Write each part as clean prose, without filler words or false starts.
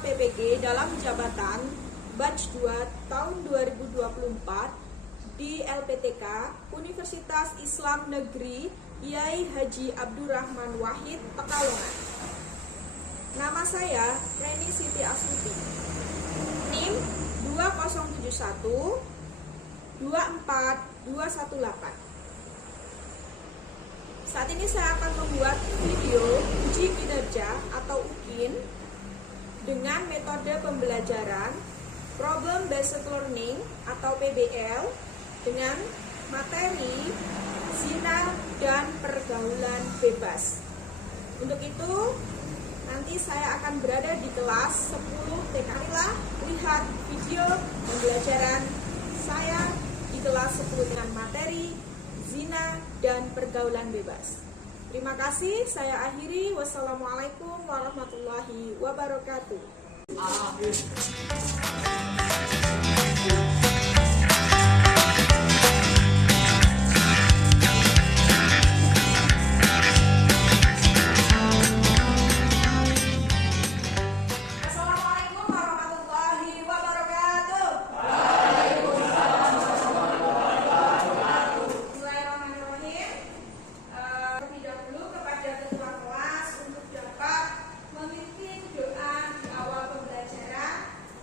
PPG dalam jabatan Batch 2 tahun 2024 di LPTK Universitas Islam Negeri Yai Haji Abdurrahman Wahid, Pekalongan. Nama saya Reni Siti Astuti. NIM 2071 24218. Saat ini saya akan membuat video uji kinerja atau UKIN dengan metode pembelajaran Problem Based Learning atau PBL dengan materi zina dan pergaulan bebas. Untuk itu nanti saya akan berada di kelas 10 TK. Lihat video pembelajaran saya di kelas 10 dengan materi zina dan pergaulan bebas. Terima kasih, saya akhiri. Wassalamualaikum warahmatullahi wabarakatuh.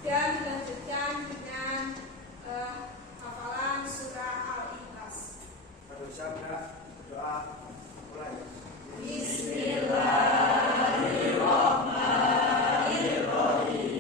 Dan dilanjutkan dengan hafalan surah Al-Ikhlas. Doa mulai. Bismillahirrahmanirrahim.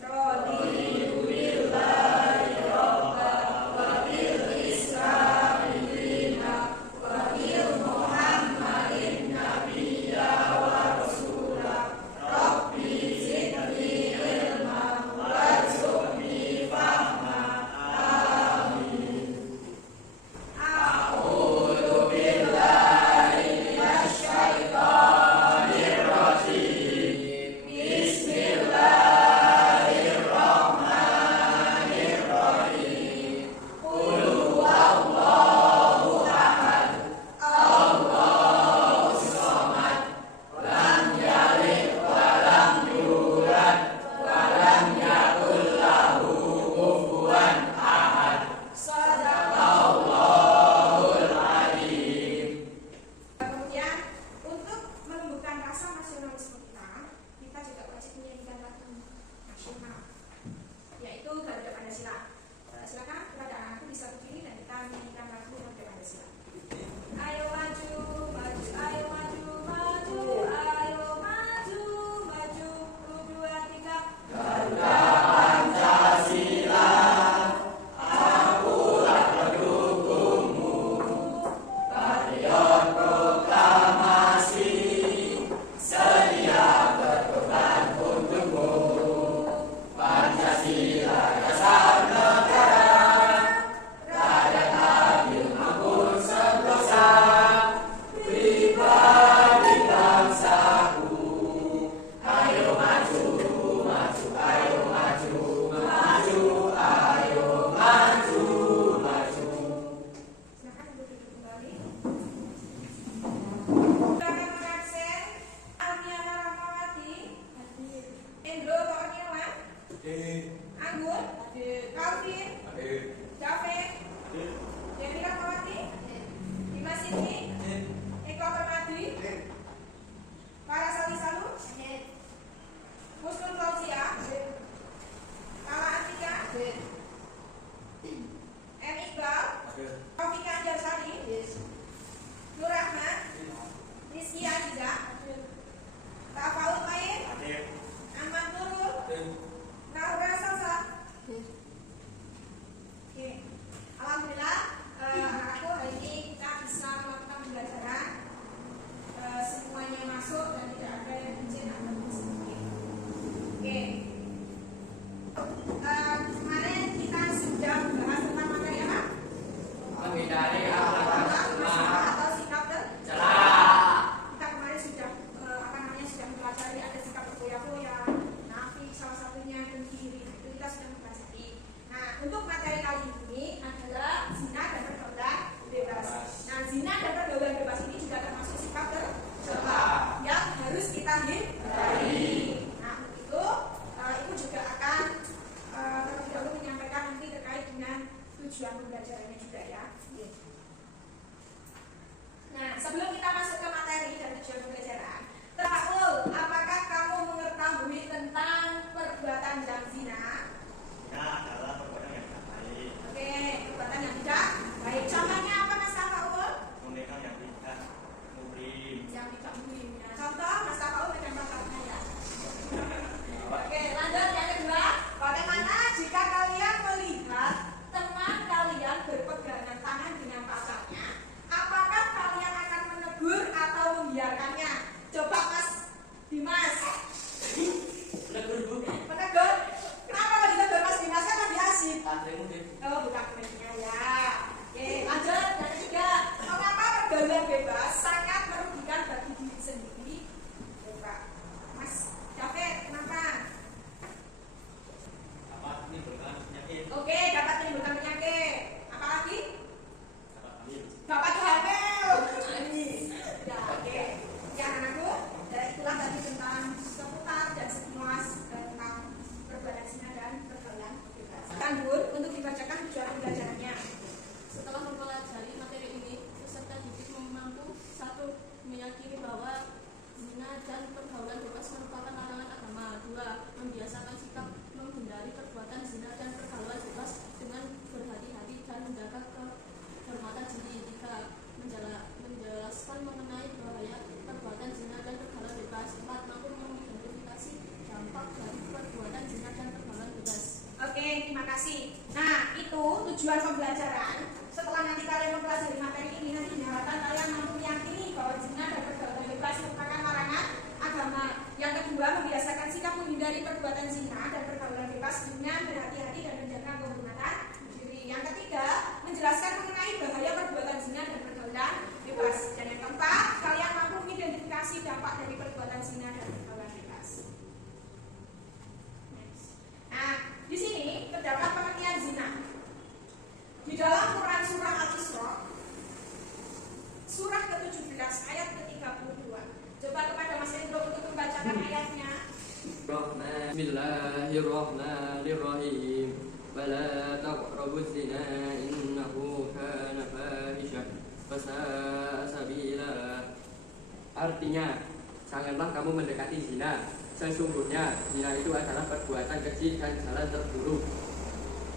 Raditu billahi rabban wa bil islami dinan wa bil Muhammadin nabiyya wa rasulah. Rabbi zidni ilman warzuqni fahma. Amin. A'udzu billahi minasyaitonir rajim. Bismillahirrahmanirrahim. Qul huwallahu ahad, Allahus samad, lam yalid wa lam yulad wa lam yakul lahu kufuwan ahad. Shadaqallahul adzim. Kemudian untuk menumbuhkan rasa nasionalisme kita juga wajib menyanyikan lagu nasional, yaitu Garuda Pancasila. Silakan kepada anakku bisa berdiri dan kita menyanyikan lagu Garuda Pancasila. Ayo maju, maju, ayo maju, maju, ayo maju, maju, 1, 2, 3. Garuda Pancasila, akulah pendukungmu. Patriot proklamasi, sedia berkorban untukmu. Pancasila dasar negara, rakyat adil makmur sentosa, pribadi bangsaku. Ayo maju, maju, ayo maju, maju, ayo maju, maju. Silakan duduk kembali. Silakan absen. Armiana Rahmawati, Endro Torniawan, Anggun, Calvin, David, Dewi Rahmawati, Dimas Siti, Eko Permadi, Para Sali Salu, Musnul Fauzia, Kala Atika, M. Iqbal, Taufika Anjarsari, Nur Rahman, Rizky Aziza, Tafaul Main, Ahmad Nurul, Naura Salsa. Oke. Alhamdulillah, aku hari ini kita bisa melakukan pembelajarannya juga ya. Nah, sebelum kita masuk ke materi dan tujuan pembelajaran, Traul, apakah kamu mengetahui tentang perbuatan jam zina? Zina adalah perbuatan yang tidak baik. Oke, perbuatan yang tidak baik. Contohnya apa Mas Tafaul? Memegang yang tidak muhrim. Yang tidak muhrim. Nah, contoh Mas Tafaul megang bakatnya ya. Oke, lanjut yang kedua. Bagaimana jika kalian melihat teman kalian berpegangan tangan dengan pacarnya? Apakah kalian akan menegur atau membiarkannya? Coba Mas Dimas. Menegur. Kenapa kalau ditegur Mas Dimas kan lebih asik? Oh, bukan temennya ya. Oke, lanjut yang ketiga. Mengapa pergaulan bebas sangat merugikan bagi diri sendiri? Coba Mas David, kenapa? Dapat menimbulkan penyakit. Oke, dapat menimbulkan penyakit. Apa lagi? Dapat hamil. Dapat hamil. Ya, oke. Ya, anakku, itulah tadi tentang seputar dan sekilas tentang perbuatan zina dan pergaulan bebas. Tanggul untuk dibacakan tujuan pembelajarannya. Setelah mempelajari materi ini, peserta didik mampu satu meyakini bahwa zina dan pergaulan bebas merupakan larangan agama. Dua, membiasakan sikap menghindari perbuatan zina dan pergaulan bebas dengan berhati-hati dan menjaga kehormatan diri. Tiga, menjelaskan mengenai bahaya perbuatan zina dan pergaulan bebas. Empat, mampu mengidentifikasi dampak dari perbuatan zina dan pergaulan bebas. Oke, terima kasih. Nah, itu tujuan pembelajaran. Setelah nanti kalian mempelajari materi ini, nanti diharapkan kalian mampu meyakini bahwa zina dan pergaulan bebas merupakan larangan agama. Yang kedua, membiasakan sikap menghindari perbuatan zina dan pergaulan bebas dengan berhati-hati dan menjaga kehormatan diri. Yang ketiga, menjelaskan mengenai bahaya perbuatan zina dan pergaulan bebas. Dan yang keempat, kalian mampu mengidentifikasi dampak dari perbuatan zina dan pergaulan bebas. Nah, di sini terdapat pengertian zina. Di dalam Quran surah Al-Isra, surah ke-17 ayat ke-32. Coba kepada Mas Hendro untuk membacakan ayatnya. Bismillahirrahmanirrahim. Wala taqrabuz zina innahu kana fahisyah wa sa'a sabila. Artinya, janganlah kamu mendekati zina. Sesungguhnya zina itu adalah perbuatan keji dan jalan terburuk.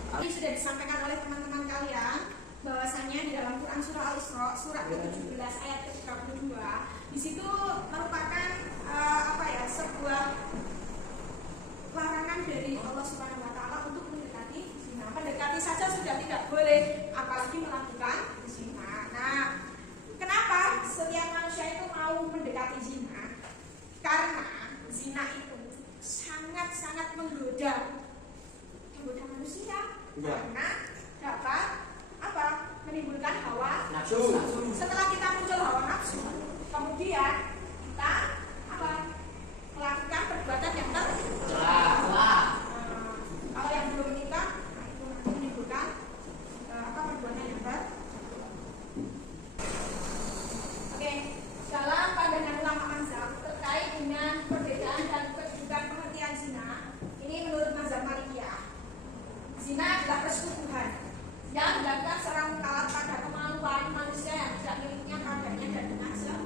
Ini sudah disampaikan oleh teman-teman kalian bahwasanya di dalam Quran surah Al-Isra surah ke-17 ayat ke-32 di situ merupakan sebuah larangan dari Allah Subhanahu wa taala untuk mendekati zina. Mendekati saja sudah tidak boleh, apalagi melakukan zina. Nah, kenapa setiap manusia itu mau mendekati zina? Karena zina itu sangat-sangat menggoda manusia, karena dapat menimbulkan hawa nafsu. Setelah kita muncul hawa nafsu, kemudian kita melakukan perbuatan yang tercela. Kalau yang belum menikah, itu nanti menimbulkan perbuatan yang tercela. Oke, dalam pandangan ulama mazhab terkait dengan perbedaan dan kedudukan pengertian zina, ini menurut mazhab Malikiyah, zina adalah persetubuhan yang dilakukan seorang mukallaf pada kemaluan manusia yang tidak miliknya padanya dan dengan termasuk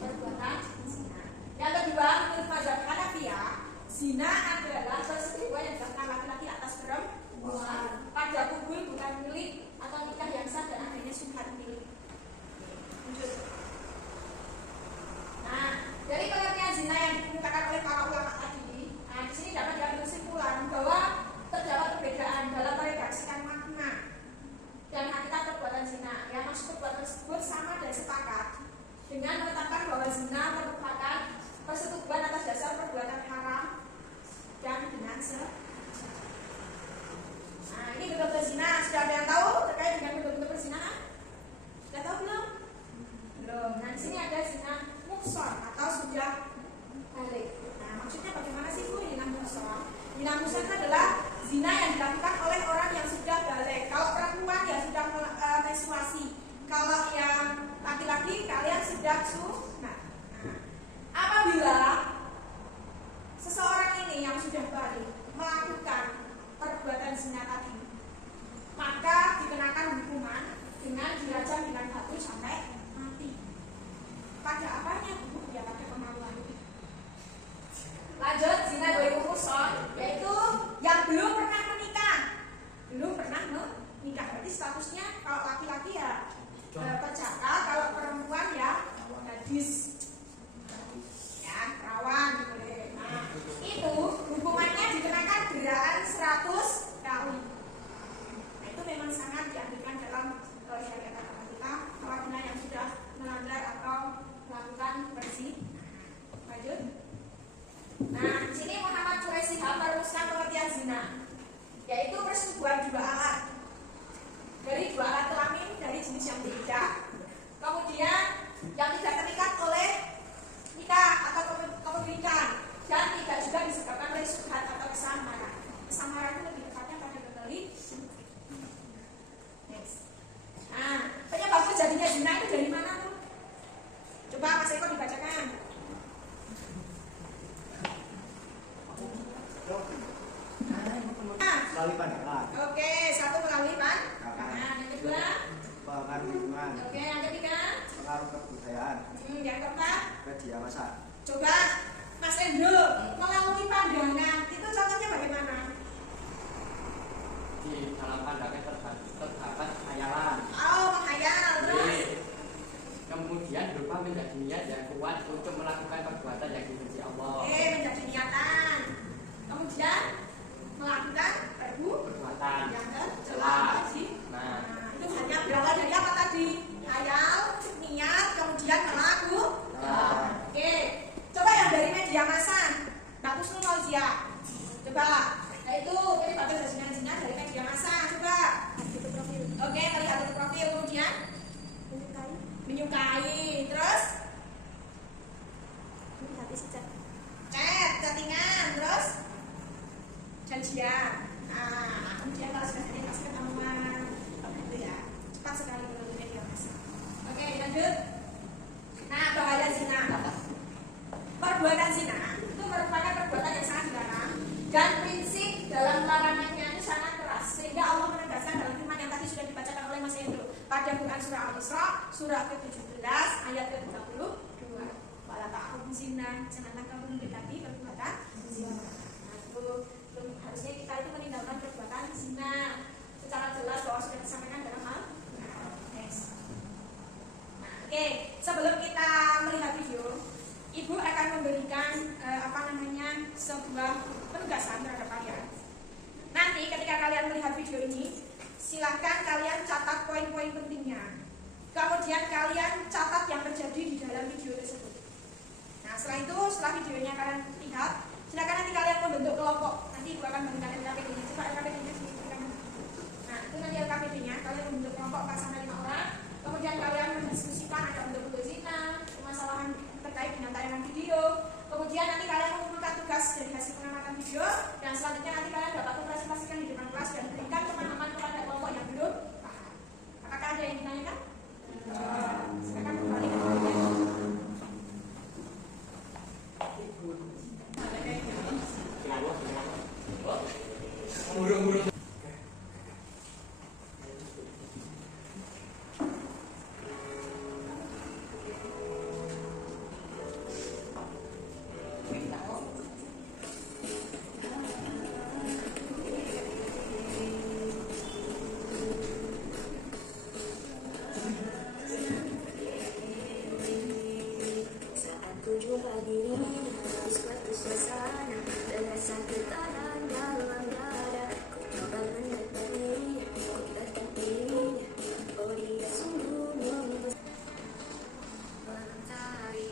perbuatan zina. Yang kedua, menurut mazhab Hanafiyah, zina adalah persetubuhan yang dilakukan laki-laki atas perempuan pada kubul bukan milik atau nikah yang sah dan adanya syubhat milik. Lanjut. Nah, dari pengertian zina yang dikemukakan oleh para ulama tadi, di sini dapat diambil kesimpulan bahwa terdapat perbedaan dalam meredaksikan makna dan hakikat perbuatan zina. Yang maksud perbuatan tersebut sama dan sepakat dengan menetapkan bahwa zina merupakan persetubuhan atas dasar perbuatan haram dan dengan sengaja. Nah, ini bentuk-bentuk zina. Sudah ada yang tahu terkait dengan bentuk-bentuk perzinahan? Sudah tahu belum? Belum. Nah, di sini ada zina muhsan atau sudah balik. Nah, maksudnya bagaimana sih Bu zina muhsan? Zina muhsan adalah zina yang dilakukan oleh orang yang sudah balik. Kalau perempuan ya sudah menstruasi. Kalau yang laki-laki kalian sudah sunat. Nah, apabila seseorang ini yang sudah balik melakukan dengan dirajam dengan batu sampai mati. Pada apanya? Ya pada kemaluan. Lanjut, zina dua muson, yaitu yang belum pernah menikah. Belum pernah menikah, berarti statusnya kalau laki-laki ya perjaka, kalau perempuan ya gadis, ya perawan boleh. Nah, itu hukumannya dikenakan geraan 100 kali. Nah, itu memang sangat dianjurkan dalam syariat agama kita apabila yang sudah melanggar atau melakukan berzina. Lanjut. Nah, di sini Muhammad Quraisy merumuskan pengertian zina, yaitu persetubuhan dua alat dari dua alat kelamin dari jenis yang berbeda. Kemudian yang tidak terikat oleh nikah atau kepemilikan dan tidak juga disebabkan oleh subhat atau kesamaran. Kesamaran itu lebih tepatnya pada kembali. Next. Nah, penyebab terjadinya zina itu dari mana tuh? Coba Mas Eko dibacakan. Melalui pandangan. Oke, satu melalui pandangan. Yang kedua, Pengaruh lingkungan. oke, yang ketiga, Pengaruh kebudayaan. yang keempat. Media massa. Coba Mas Endro, melalui pandangan itu contohnya bagaimana? Di dalam pandangan terdapat khayalan. Oh, menghayal terus. Kemudian berupa menjadi niat yang kuat untuk melakukan perbuatan yang dibenci Allah. Oke, menjadi niatan. Kemudian melakukan Perbuatan yang tercela. tadi. Nah, Itu hanya berawal dari apa tadi? Hayal, niat, kemudian melakukan. Oke, coba yang dari media massa. Mbak Kusnul Fauzia. Coba. Nah itu, ini pada zina dari media massa. Coba. Oke, melihat itu profil, kemudian menyukai, terus chattingan, terus janjian. Nah, kemudian kalau sudah jadi pasti ketemuan, itu ya cepat sekali melalui media massa. Oke, lanjut. Nah, bahaya zina. Perbuatan zina itu merupakan perbuatan yang sangat dilarang dan prinsip dalam larangannya itu sangat keras, sehingga Allah menegaskan dalam firman yang tadi sudah dibacakan oleh Mas Hendro pada Quran surah Al-Isra surah ke-17 ayat ke-32. Wala ta'khudhukum zina, janganlah kamu mendekati perbuatan zina. Nah, itu harusnya kita itu meninggalkan perbuatan zina secara jelas bahwa sudah disampaikan dalam Al-Qur'an. Oke, sebelum kita melihat video, Ibu akan memberikan sebuah penugasan terhadap kalian. Nanti ketika kalian melihat video ini, silahkan kalian catat poin-poin pentingnya. Kemudian kalian catat yang terjadi di dalam video tersebut. Nah, setelah itu, setelah videonya kalian lihat, silakan nanti kalian membentuk kelompok. Nanti Ibu akan memberikan LKPD-nya. Coba LKPD-nya disebutkan. Nah, itu nanti LKPD-nya. Kalian membentuk kelompok 4 sampai 5 orang. Kemudian kalian mendiskusikan ada bentuk-bentuk zina, permasalahan terkait dengan tayangan video. Kemudian nanti kalian mengumpulkan tugas dari hasil pengamatan video. Dan selanjutnya nanti kalian dapat mempresentasikan di depan kelas dan berikan pemahaman kepada kelompok yang belum paham. Apakah ada yang ditanyakan? Silakan kembali ke video. Jumpa dirimu di suatu suasana dengan sakit dalam dada. Ku coba mendekati, ku dekatinya. Oh dia sungguh membesar. Mentari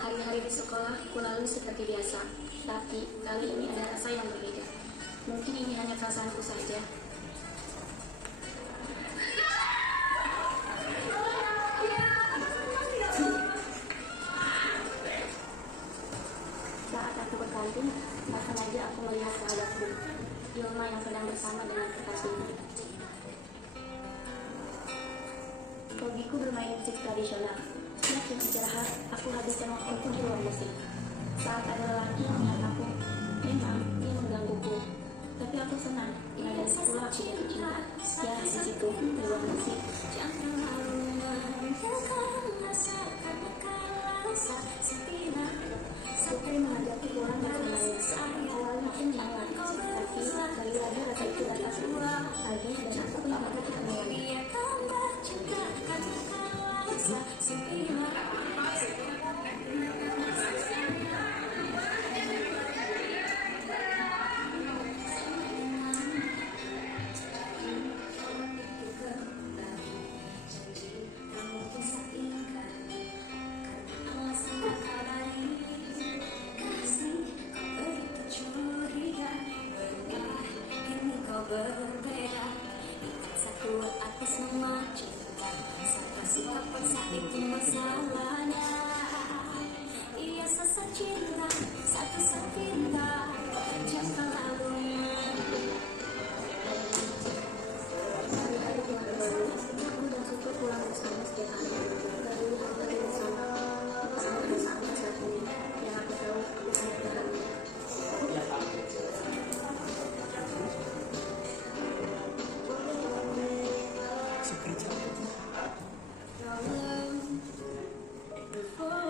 hari-hari di sekolah kulalui seperti biasa, tapi kali ini ada rasa yang berbeda. Mungkin ini hanya perasaanku saja. Saat aku berkantin, tak sengaja aku melihat sahabatku. Yoma yang sedang bersama dengan kekasihnya. Hobiku bermain musik tradisional. Semakin istirahat, aku habiskan waktuku di luar musik. Saat ada lelaki melihat aku, memang dia menggangguku. Tapi aku senang, karena dari sekolah aku jatuh cinta. Ya, di situ, di luar musik. Putri mengajakku pulang bersamanya. Awalnya aku menolak, tapi lagi-lagi rasa itu datang lagi dan aku pun merasa ketemuan. Berbeda, sekuat atas nama cinta. Siapa saat itu masalahnya? Ia sesat cinta, satu sepinta, jangan lalunya. Hari-hari telah berlalu, aku dan suka pulang bersama setiap hari. Baru hari bersama, tak ada perasaan satu yang aku tahu aku sangat bahagia.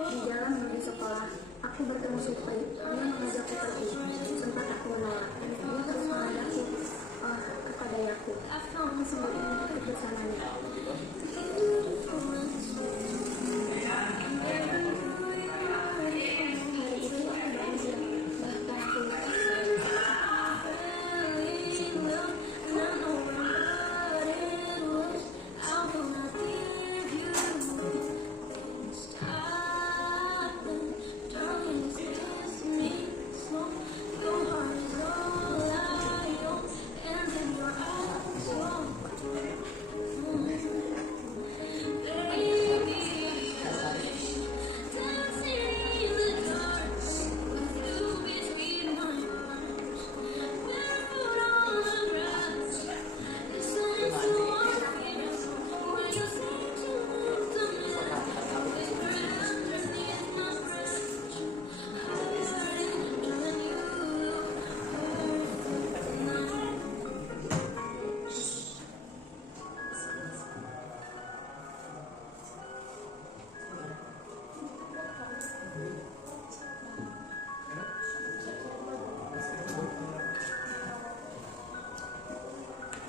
Di jalan menuju sekolah, aku bertemu Supri. Dia mengajakku pergi. Sempat aku menolak. Dia terus mengajakku. Oh, kata dayaku. Aku sempat ingin ikut bersamanya. Hari itu aku bahagia. Bahkan aku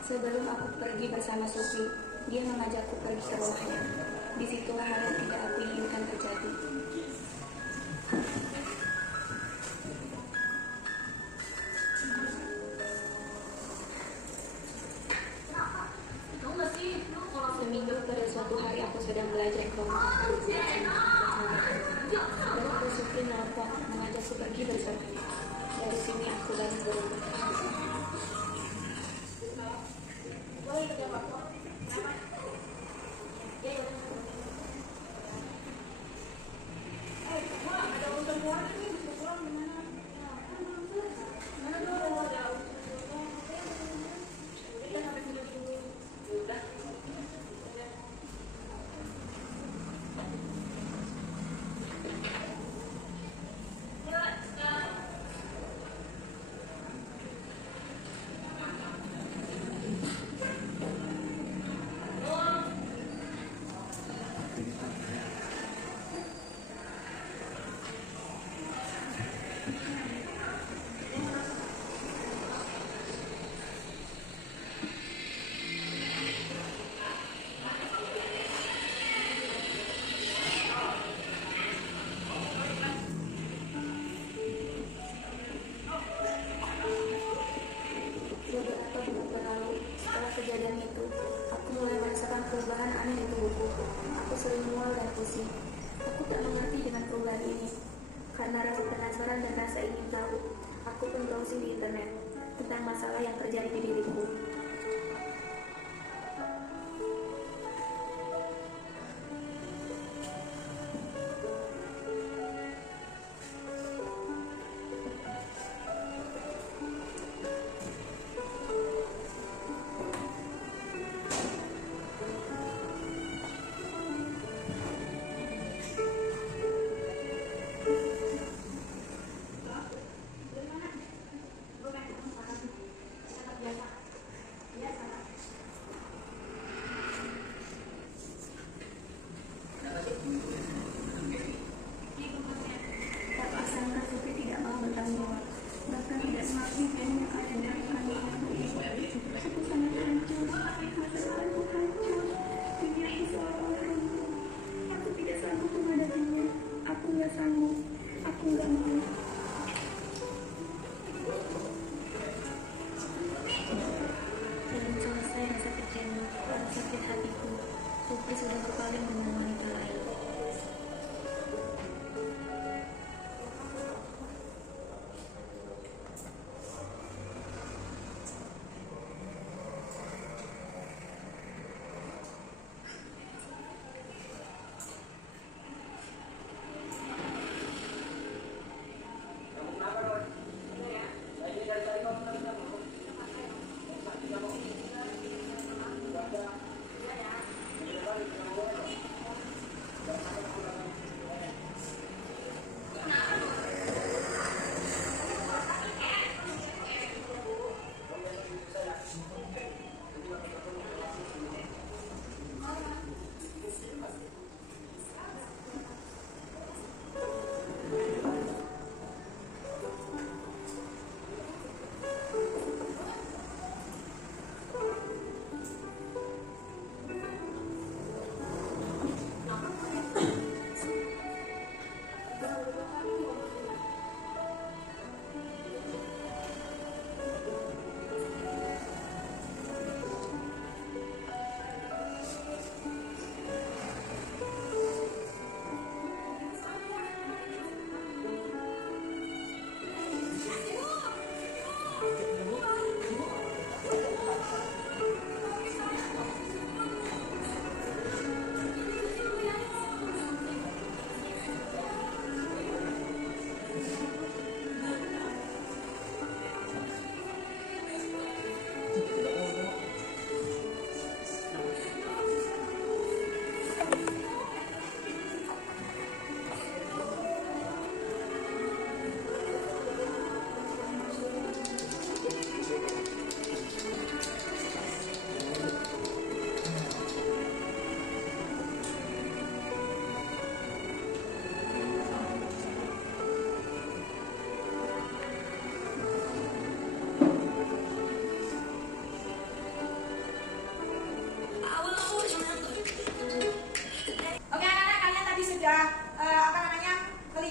Sebelum aku pergi bersama Sufi, dia mengajakku pergi ke rumahnya. Disitulah hal yang tidak aku inginkan terjadi. Seminggu pada suatu hari aku sedang belajar ekonomi. Lalu Sufi nelpon mengajakku pergi bersamanya. Dari sini aku baru berubah. Kejadian itu, aku mulai merasakan perubahan aneh di tubuhku. Aku sering mual dan pusing. Aku tak mengerti dengan perubahan ini. Karena rasa penasaran dan rasa ingin tahu, aku pun browsing di internet tentang masalah yang terjadi di diriku. Belum selesai rasa kecewa, rasa sakit hatiku. Putri sudah berpaling dengan wanita lain.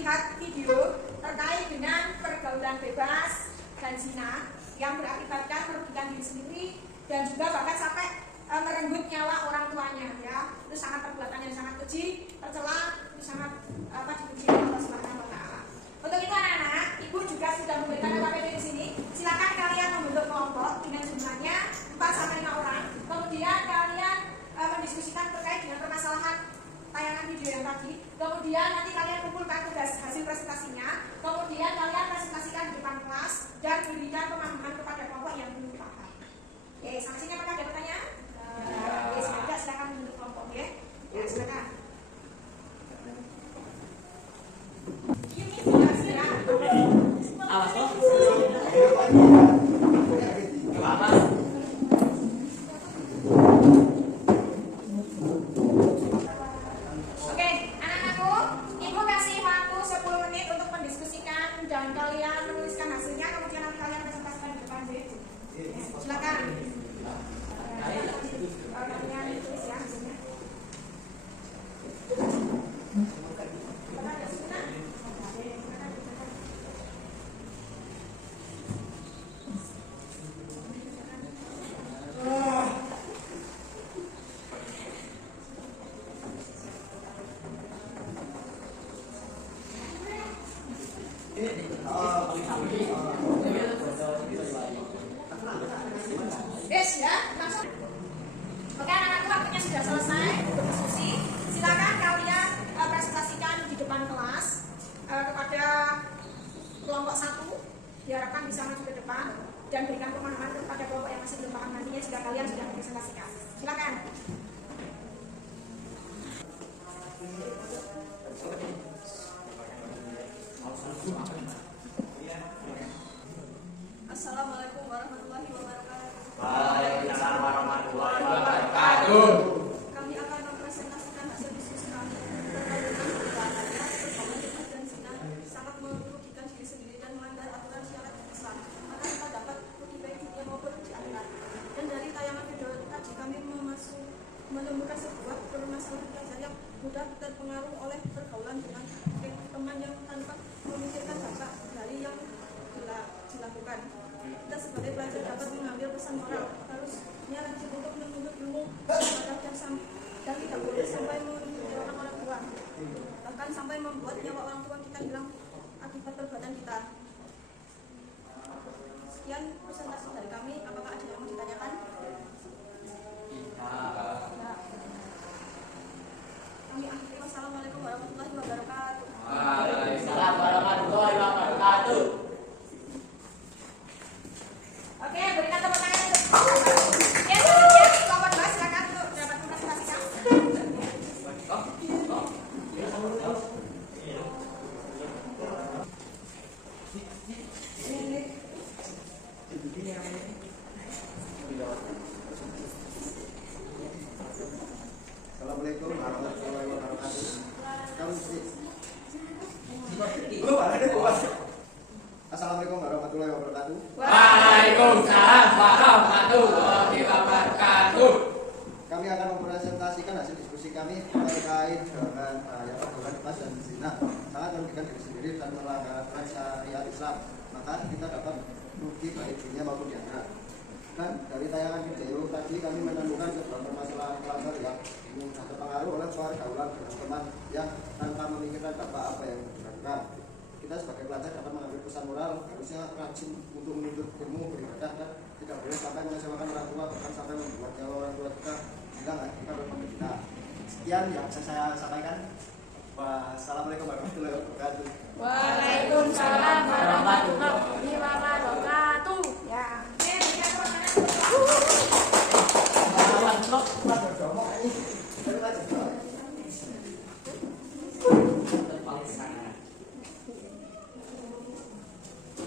melihat video terkait dengan pergaulan bebas dan zina yang berakibatkan merugikan diri sendiri dan juga bahkan sampai merenggut nyawa orang tuanya, ya. Itu sangat perbuatan yang sangat keji, tercela, itu sangat dibenci oleh Allah Subhanahu wa taala. Untuk itu anak-anak, Ibu juga sudah memberikan KPD di sini. Silakan kalian membentuk kelompok dengan jumlahnya 4 sampai 5 orang. Kemudian kalian mendiskusikan terkait dengan permasalahan tayangan video yang tadi. Kemudian nanti kalian kumpulkan tugas hasil presentasinya. Kemudian kalian presentasikan di depan kelas dan berikan pemahaman kepada kelompok yang belum paham. Oke, sampai sini apakah ada pertanyaan? Oke, semoga silakan membentuk kelompok, ya. Ya, silakan. Ini sudah siap. Awas loh. Apa? Oke, anak-anakku, Ibu kasih waktu 10 menit untuk mendiskusikan dan kalian menuliskan hasilnya, kemudian nanti kalian presentasikan di depan, ya. Silakan. Kalian tulis ya hasilnya. Yes, ya, langsung. Oke, anak-anakku, waktunya sudah selesai untuk diskusi. Silakan kalian presentasikan di depan kelas kepada kelompok 1. Diharapkan bisa maju ke depan dan berikan pemahaman kepada kelompok yang masih belum paham nantinya jika kalian sudah mempresentasikan. Silakan. Assalamualaikum warahmatullahi wabarakatuh. Waalaikumsalam warahmatullahi wabarakatuh. Kami akan mempresentasikan hasil diskusi kami terkait dengan pergaulan bebas dan zina sangat merugikan diri sendiri dan melanggar aturan syariat Islam. dilakukan. Kita sebagai pelajar dapat mengambil pesan moral, harusnya rajin untuk menuntut ilmu dan tidak boleh sampai mengecewakan orang tua, bahkan sampai membuat nyawa orang tua kita hilang akibat perbuatan kita. Sekian presentasi dari kami. Apakah ada yang mau ditanyakan? Ya. Kami akhiri. Wassalamualaikum warahmatullahi wabarakatuh. Waalaikumsalam warahmatullahi wabarakatuh. Oke, berikan tepuk tangan untuk ya, kelompok 2 silakan untuk dapat mempresentasikan. Assalamualaikum warahmatullahi wabarakatuh. Assalamualaikum warahmatullahi wabarakatuh. Waalaikumsalam warahmatullahi wabarakatuh. Kami akan mempresentasikan hasil diskusi kami terkait dengan bahaya pergaulan bebas dan zina sangat merugikan diri sendiri dan melanggar syariat Islam. Maka kita dapat merugi baik dunia maupun di akhirat. Dan dari tayangan video tadi kami menemukan sebuah permasalahan pelajar yang mudah terpengaruh oleh pergaulan dengan teman yang tanpa memikirkan dampak apa yang dilakukan. Kita sebagai pelajar dapat mengambil pesan moral, harusnya rajin untuk menuntut ilmu, beribadah, dan tidak boleh sampai mengecewakan orang tua, bahkan sampai membuat nyawa orang tua kita hilang akibat perbuatan kita. Sekian yang saya sampaikan. Wassalamualaikum warahmatullahi wabarakatuh. Waalaikumsalam warahmatullahi wabarakatuh. Ya.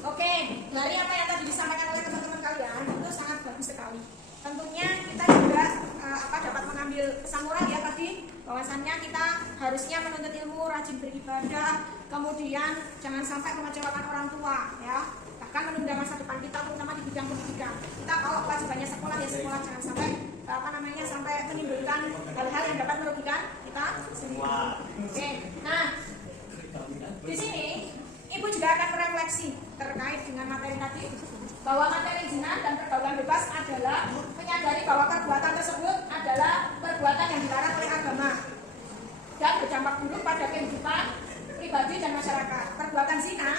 Oke, dari apa yang tadi disampaikan oleh teman-teman kalian itu sangat bagus sekali. Tentunya kita juga dapat mengambil pesan moral ya tadi, bahwasannya kita harusnya menuntut ilmu, rajin beribadah, kemudian jangan sampai mengecewakan orang tua ya. Bahkan menunda masa depan kita terutama di bidang pendidikan. Kita kalau kewajibannya sekolah ya sekolah, jangan sampai sampai menimbulkan hal-hal yang dapat merugikan kita sendiri. Oke. Nah, di sini Ibu juga akan merefleksi terkait dengan materi tadi, bahwa materi zina dan pergaulan bebas adalah menyadari bahwa perbuatan tersebut adalah perbuatan yang dilarang oleh agama dan berdampak buruk pada kehidupan pribadi dan masyarakat. Perbuatan zina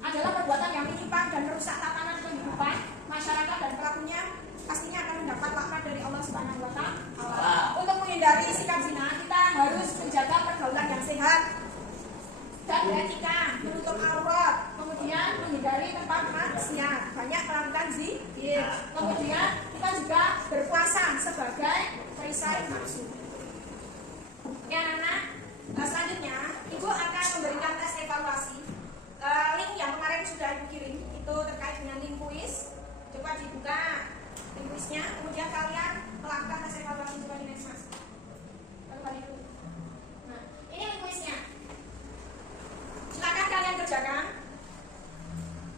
adalah perbuatan yang menyimpang dan merusak tatanan kehidupan masyarakat, dan pelakunya pastinya akan mendapat laknat dari Allah Subhanahu wa Ta'ala. Untuk menghindari sikap zina, kita harus menjaga pergaulan yang sehat dan beretika, menutup aurat, kemudian menghindari tempat maksiat, banyak melakukan zikir, kemudian kita juga berpuasa sebagai perisai nafsu. Ya anak-anak, selanjutnya Ibu akan memberikan tes evaluasi. Link yang kemarin sudah Ibu kirim itu terkait dengan link kuis. Coba dibuka link kuisnya, kemudian kalian melakukan tes evaluasi. Coba di next mas. Nah, ini link kuisnya. Silakan kalian kerjakan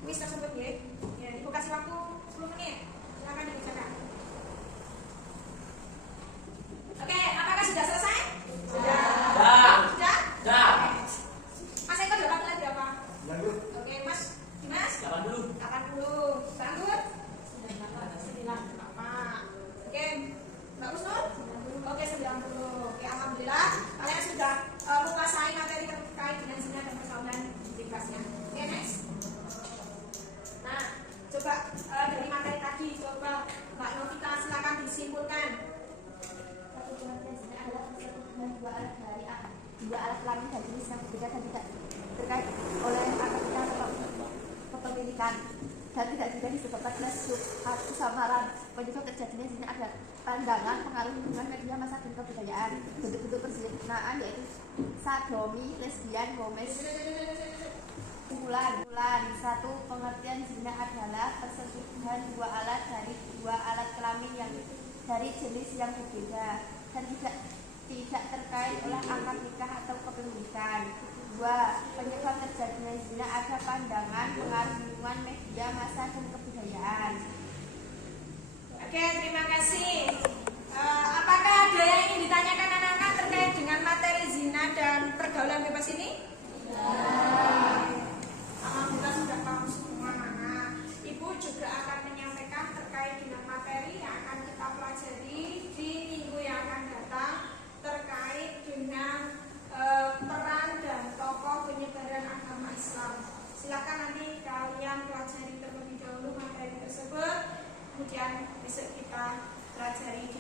kuis tersebut ya. Ya, Ibu kasih waktu 10 menit. Silakan dikerjakan. Oke, apakah sudah selesai? Sudah. Sudah? Sudah. Mas Eko dapat nilai berapa? Oke, Mas Dimas? 80. 80. Banggut? 98. Oke, Mbak Husnul? Oke, 90. Oke, alhamdulillah kalian sudah menguasai materi terkait dengan zina dan pergaulan bebasnya. Oke, next. Nah, coba dari materi tadi, coba Mbak Novita silakan disimpulkan. Perbuatan zina adalah persetubuhan dua alat kelamin dan jenis yang berbeda dan tidak terkait oleh aktivitas kepemilikan dan tidak juga disebabkan oleh kesamaran. Penyebab terjadinya zina ada pandangan, pengaruh lingkungan, media massa dan kebudayaan. Bentuk-bentuk perzinaan yaitu sodomi, lesbian, homes. Kumpulan. 1. Pengertian zina adalah persetubuhan dua alat kelamin yang dari jenis yang berbeda dan tidak terkait oleh akad nikah atau kepemilikan. 2. Penyebab terjadinya zina ada pandangan, pengaruh lingkungan, media massa dan kebudayaan. Oke, terima kasih. Apakah ada yang ingin ditanyakan anak-anak terkait dengan materi zina dan pergaulan bebas ini? Alhamdulillah sudah paham semua. Nah, Ibu mempelajari